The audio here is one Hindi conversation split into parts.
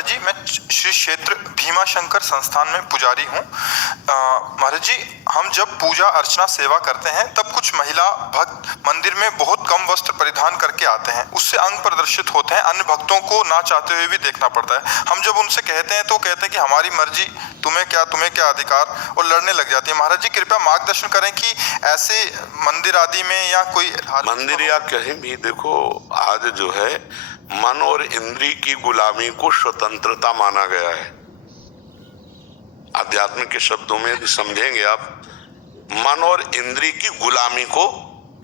जी मैं श्री क्षेत्र भीमा शंकर संस्थान में पुजारी हूँ। महाराज जी, हम जब पूजा अर्चना सेवा करते हैं तब कुछ महिला भक्त मंदिर में बहुत कम वस्त्र परिधान करके आते हैं। उससे अंग प्रदर्शित होते हैं, अन्य भक्तों को ना चाहते हुए भी देखना पड़ता है। हम जब उनसे कहते हैं तो कहते हैं कि हमारी मर्जी, तुम्हें क्या अधिकार, और लड़ने लग जाती है। महाराज जी कृपया मार्गदर्शन करें कि ऐसे मंदिर आदि में या कोई मंदिर या कहीं भी देखो, आज जो है मन और इंद्री की गुलामी को स्वतंत्रता माना गया है। आध्यात्म के शब्दों में यदि समझेंगे आप, मन और इंद्री की गुलामी को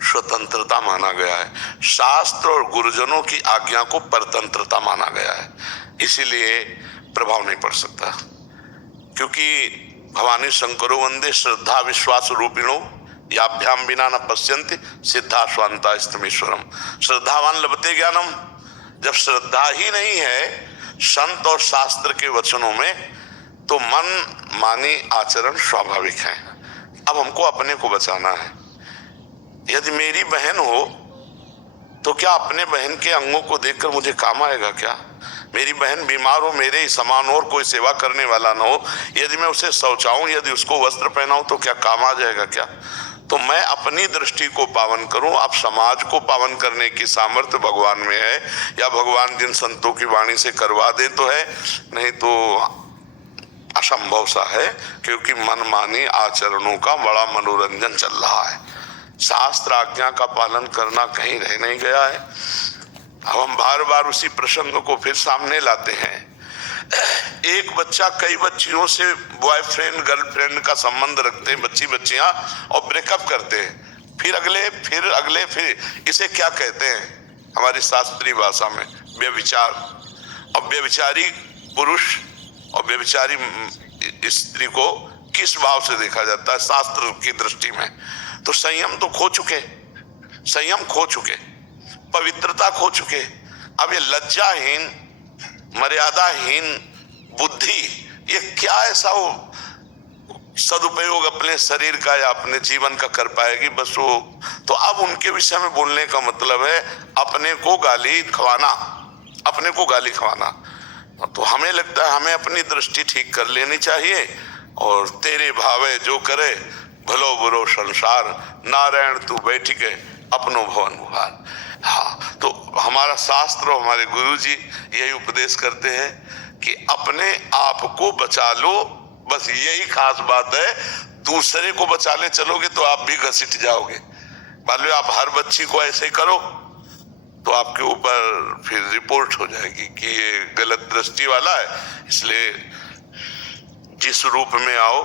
स्वतंत्रता माना गया है। शास्त्र और गुरुजनों की आज्ञा को परतंत्रता माना गया है। इसीलिए प्रभाव नहीं पड़ सकता, क्योंकि भवानी शंकरो वंदे श्रद्धा विश्वास रूपिणो याभ्याम बिना न पश्यन्ति सिद्धा स्वांता स्तमेश्वरम। श्रद्धावान लभते ज्ञानम। जब श्रद्धा ही नहीं है संत और शास्त्र के वचनों में, तो मन मानी आचरण स्वाभाविक है। अब हमको अपने को बचाना है। यदि मेरी बहन हो तो क्या अपने बहन के अंगों को देखकर मुझे काम आएगा क्या? मेरी बहन बीमार हो, मेरे ही समान और कोई सेवा करने वाला ना हो, यदि मैं उसे शौचाऊं, यदि उसको वस्त्र पहनाऊं, तो क्या काम आ जाएगा क्या? तो मैं अपनी दृष्टि को पावन करूं। अब समाज को पावन करने की सामर्थ्य भगवान में है, या भगवान जिन संतों की वाणी से करवा दे तो है, नहीं तो असंभव सा है, क्योंकि मनमानी आचरणों का बड़ा मनोरंजन चल रहा है। शास्त्र आज्ञा का पालन करना कहीं रह नहीं गया है। अब हम बार बार उसी प्रसंग को फिर सामने लाते हैं। एक बच्चा कई बच्चियों से बॉयफ्रेंड गर्लफ्रेंड का संबंध रखते हैं, बच्चियां, और ब्रेकअप करते हैं। फिर अगले फिर इसे क्या कहते हैं हमारी शास्त्रीय भाषा में? व्यभिचार। और व्यभिचारी पुरुष और व्यभिचारी स्त्री को किस भाव से देखा जाता है शास्त्र की दृष्टि में? तो संयम तो खो चुके, संयम खो चुके, पवित्रता खो चुके। अब ये लज्जाहीन, मर्यादाहीन बुद्धि, ये क्या ऐसा वो सदुपयोग अपने शरीर का या अपने जीवन का कर पाएगी? बस वो तो अब उनके विषय में बोलने का मतलब है अपने को गाली खवाना, अपने को गाली खवाना। तो हमें लगता है हमें अपनी दृष्टि ठीक कर लेनी चाहिए, और तेरे भावे जो करे भलो बुरो संसार, नारायण तू बैठ के अपनो भवन उभार। हाँ, तो हमारा शास्त्र और हमारे गुरु जी यही उपदेश करते हैं कि अपने आप को बचा लो। बस यही खास बात है। दूसरे को बचा ले चलोगे तो आप भी घसीट जाओगे। मान लो आप हर बच्ची को ऐसे करो तो आपके ऊपर फिर रिपोर्ट हो जाएगी कि ये गलत दृष्टि वाला है। इसलिए जिस रूप में आओ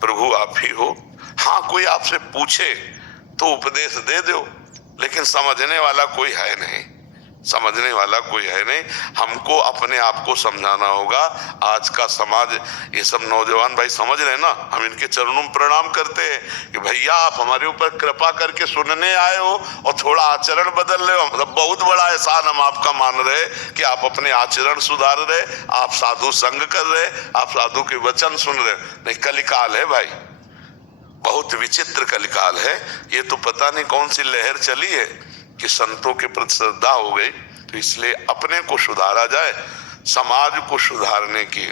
प्रभु आप ही हो। हाँ, कोई आपसे पूछे तो उपदेश दे दो, लेकिन समझने वाला कोई है नहीं, समझने वाला कोई है नहीं। हमको अपने आप को समझाना होगा। आज का समाज, ये सब नौजवान भाई समझ रहे हैं ना, हम इनके चरणों में प्रणाम करते हैं कि भैया आप हमारे ऊपर कृपा करके सुनने आए हो और थोड़ा आचरण बदल रहे हो। मतलब बहुत बड़ा एहसान हम आपका मान रहे कि आप अपने आचरण सुधार रहे, आप साधु संग कर रहे, आप साधु के वचन सुन रहे। नहीं, कलिकाल है भाई, बहुत विचित्र कलिकाल है। ये तो पता नहीं कौन सी लहर चली है कि संतों के प्रति श्रद्धा हो गई। तो इसलिए अपने को सुधारा जाए, समाज को सुधारने की